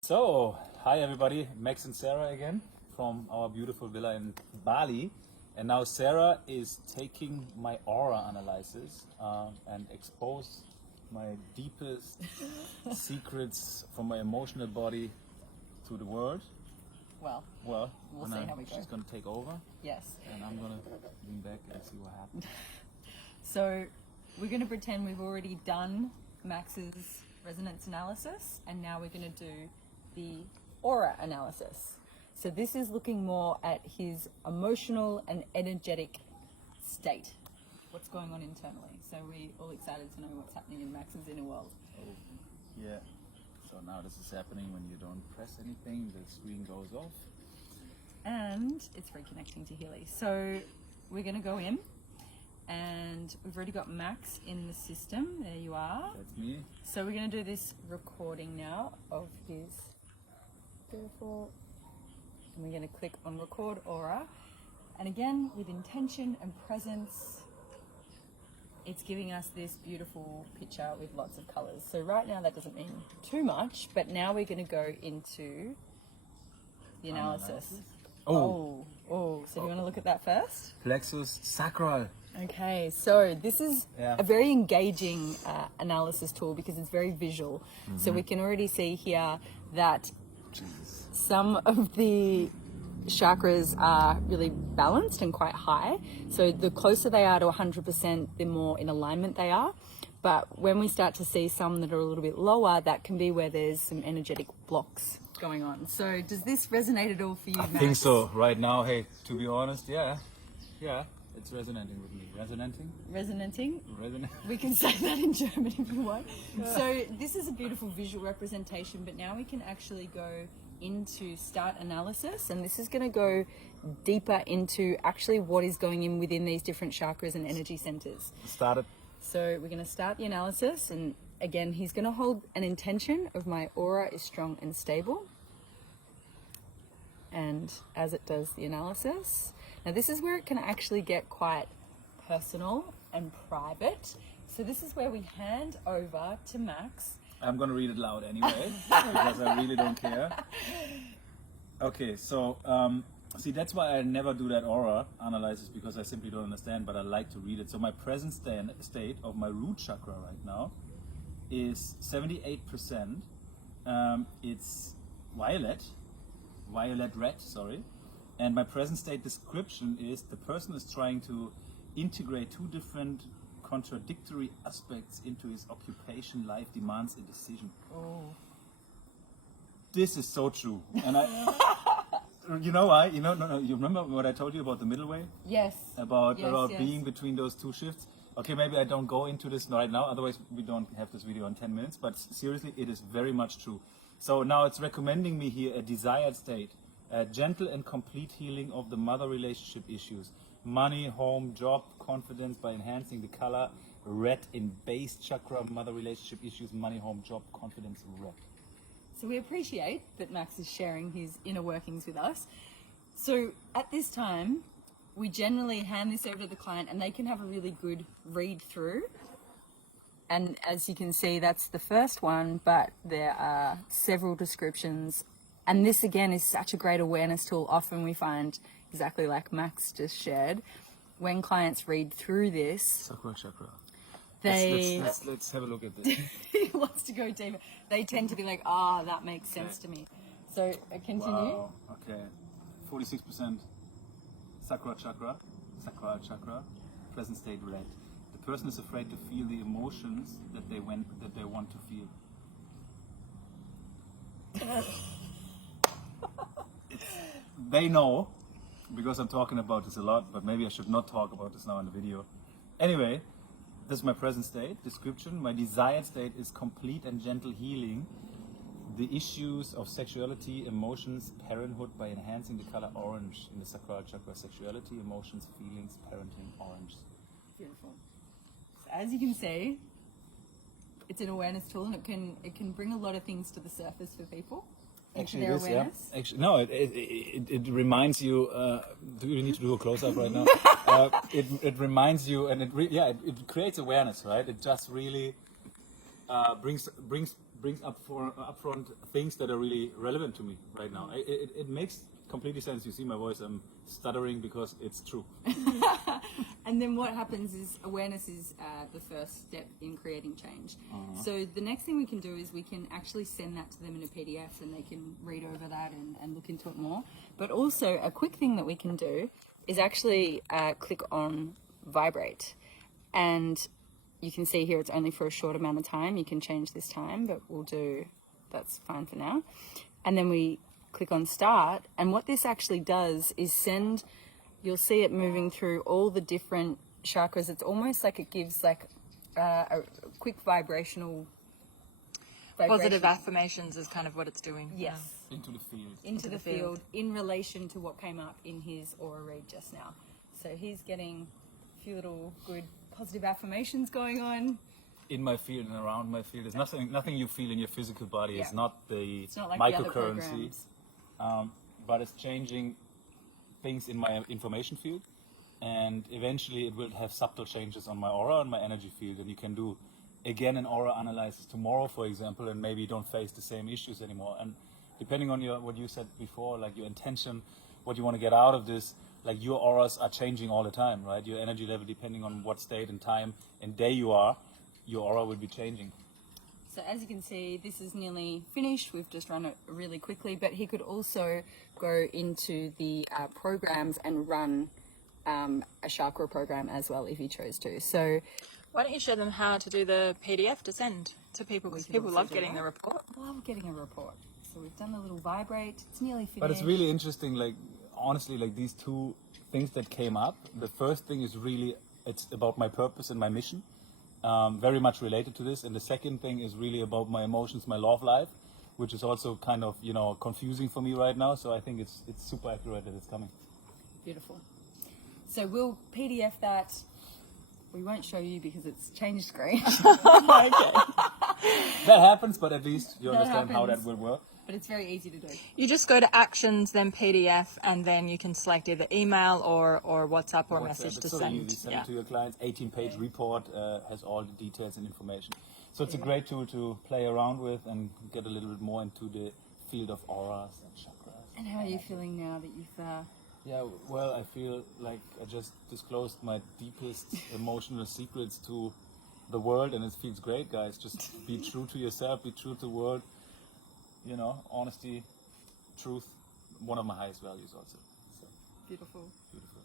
So, hi everybody, Max and Sarah again from our beautiful villa in Bali. And now Sarah is taking my aura analysis and expose my deepest secrets from my emotional body to the world. Well, Well, we'll see how we go. She's going to take over Yes. and I'm going to lean back and see what happens. So we're going to pretend we've already done Max's resonance analysis, and now we're going to do the aura analysis. So this is looking more at his emotional and energetic state. What's going on internally. So we're all excited to know what's happening in Max's inner world. Oh, yeah. So now this is happening when you don't press anything, the screen goes off. And it's reconnecting to Healy. So we're going to go in, and we've already got Max in the system. There you are. That's me. So we're going to do this recording now of his beautiful, and we're going to click on record aura. And again, with intention and presence, it's giving us this beautiful picture with lots of colors. So right now that doesn't mean too much, but now we're going to go into the analysis. Oh, so do you want to look at that first? Plexus sacral. Okay, so this is a very engaging analysis tool because it's very visual. So we can already see here that some of the chakras are really balanced and quite high. So the closer they are to 100%, the more in alignment they are. But when we start to see some that are a little bit lower, that can be where there's some energetic blocks going on. So does this resonate at all for you, Max? I think so. Right now, hey, to be honest, yeah, it's resonating with me. Resonating? Resonant. We can say that in German if you want. So this is a beautiful visual representation, but now we can actually go into start analysis, and this is going to go deeper into actually what is going in within these different chakras and energy centers. Started. So we're going to start the analysis, and again, he's going to hold an intention of my aura is strong and stable. And as it does the analysis, now this is where it can actually get quite personal and private. So this is where we hand over to Max. I'm going to read it loud anyway, because I really don't care. Okay, so, see, that's why I never do that aura analysis, because I simply don't understand, but I like to read it. So my present state of my root chakra right now is 78%. It's violet red, sorry. And my present state description is the person is trying to integrate two different contradictory aspects into his occupation. Life demands a decision. Oh. This is so true. And you know why? You remember what I told you about the middle way? Yes. About being between those two shifts? Okay, maybe I don't go into this right now, otherwise we don't have this video in 10 minutes, but seriously, it is very much true. So now it's recommending me here a desired state, a gentle and complete healing of the mother relationship issues, money, home, job, confidence by enhancing the color red in base chakra, mother relationship issues, money, home, job, confidence, red. So we appreciate that Max is sharing his inner workings with us. So at this time, we generally hand this over to the client and they can have a really good read through. And as you can see, that's the first one, but there are several descriptions. And this again is such a great awareness tool. Often we find, exactly like Max just shared, when clients read through this, Sacral chakra. Let's have a look at this. He wants to go deeper. They tend to be like, that makes sense to me. So continue. Wow. Okay. 46% sacral chakra, present state red. The person is afraid to feel the emotions that they want to feel. They know, because I'm talking about this a lot, but maybe I should not talk about this now in the video. Anyway, this is my present state description. My desired state is complete and gentle healing the issues of sexuality, emotions, parenthood by enhancing the color orange in the sacral chakra. Sexuality, emotions, feelings, parenting, orange. Beautiful. So as you can see, it's an awareness tool, and it can bring a lot of things to the surface for people. Actually, their awareness. Yeah. Actually, no. It reminds you. Do we need to do a close up right now? It reminds you, and it creates awareness, right? It just really brings brings upfront things that are really relevant to me right now. It makes completely sense. You see my voice, I'm stuttering because it's true. And then what happens is awareness is the first step in creating change. So the next thing we can do is we can actually send that to them in a PDF and they can read over that and look into it more. But also a quick thing that we can do is actually click on vibrate. And you can see here it's only for a short amount of time. You can change this time, but that's fine for now. And then we click on start, and what this actually does is you'll see it moving through all the different chakras. It's almost like it gives like a quick vibration. Positive affirmations is kind of what it's doing. Yes. Into the field. Into the field in relation to what came up in his aura read just now. So he's getting a few little good positive affirmations going on. In my field and around my field. There's nothing you feel in your physical body. Yeah. It's not like microcurrency. But it's changing things in my information field, and eventually it will have subtle changes on my aura and my energy field. And you can do again an aura analysis tomorrow, for example, and maybe you don't face the same issues anymore. And depending on what you said before, like your intention, what you want to get out of this, like your auras are changing all the time, right? Your energy level, depending on what state and time and day you are, your aura will be changing. So as you can see, this is nearly finished. We've just run it really quickly, but he could also go into the programs and run a chakra program as well if he chose to. So why don't you show them how to do the PDF to send to people, because people love getting the report. Love getting a report. So we've done a little vibrate. It's nearly finished. But it's really interesting, like honestly, like these two things that came up. The first thing is really, it's about my purpose and my mission. Very much related to this, and the second thing is really about my emotions, my love life, which is also kind of confusing for me right now. So I think it's super accurate that it's coming. Beautiful. So we'll PDF that. We won't show you because it's changed screen. Okay. That happens, but at least you That understand how that happens. will work. But it's very easy to do. You just go to actions, then PDF, and then you can select either email or WhatsApp or message to so send. easy. Send it to your clients. 18-page report has all the details and information. So it's a great tool to play around with and get a little bit more into the field of auras and chakras. And how are you feeling now that you've... Yeah, well, I feel like I just disclosed my deepest emotional secrets to the world, and it feels great, guys. Just be true to yourself, be true to the world. Honesty, truth, one of my highest values also. So, Beautiful. beautiful.